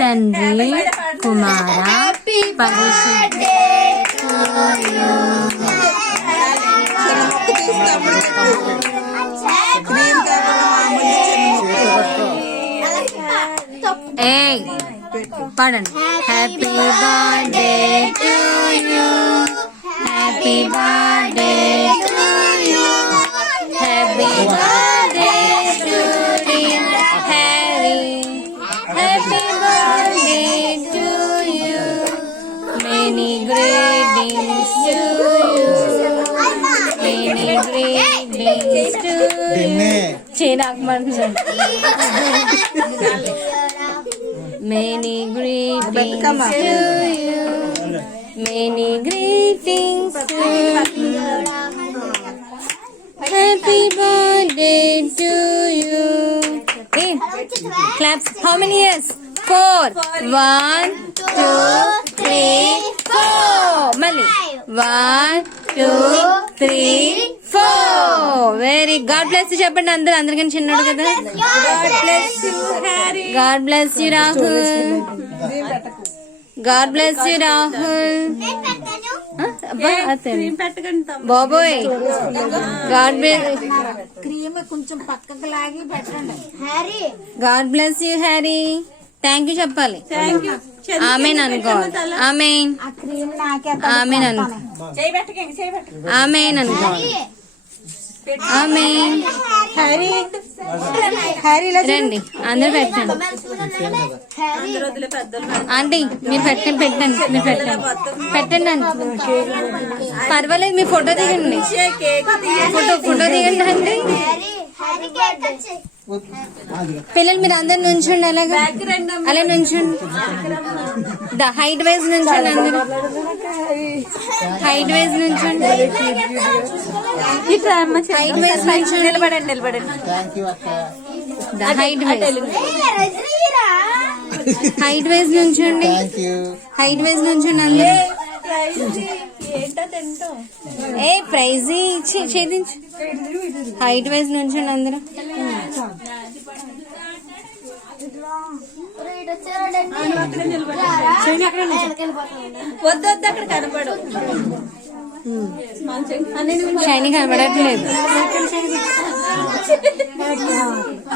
తండ్రి కుమార పరిశుద్ధ పడండి. Happy birthday to you, happy birthday to you, happy birthday to Harry, happy birthday to you, many greetings to you, many greetings to you. చేయమంటున్నాను. Many greetings to you, many greetings to you, happy birthday to you. Okay, claps. How many years? 4. 1, 2, 3, 4. Mali. 1, 2, 3, 4. Very. God bless you. చెప్పండి అందరికీ చిన్నోడు కదా. God bless you Harry. God bless you Rahul. God bless you Rahul. Cream పెట్టకండి బాబోయ్. God bless. Cream కొంచెం పక్కకు లాగి పెట్టండి. Harry. God bless you Harry. Thank you చెప్పాలి. ఆమెన్ అనుకోవాలి. ఆమెన్ ఆమెన్ అనుకో. ఆమెన్ అనుకోవాలి. ఆమెన్. రండి అందరు పెట్టండి. ఆంటీ మీరు పెట్టండి మీరు పెట్టండి అండి. పర్వాలేదు మీరు ఫోటో దిగండి. ఫోటో దిగండి అండి. పిల్లలు మీరు అందరు నుంచండి. అలాగే అలా నుంచండి. హైట్ వైజ్ నుంచండి. అందరు హైట్ వైజ్ నుంచండి. హైట్ వైజ్ నుంచండి. నిలబడండి. హైట్ వైజ్ హైట్ వైజ్ నుంచండి. హైట్ వైజ్ నుంచండి అందరు. ఏ ప్రైజ్ ఛేదించు. హైట్ వైజ్ నుంచండి అందరూ. వద్దు అక్కడ కనపడు. షైనీ కనపడట్లేదు.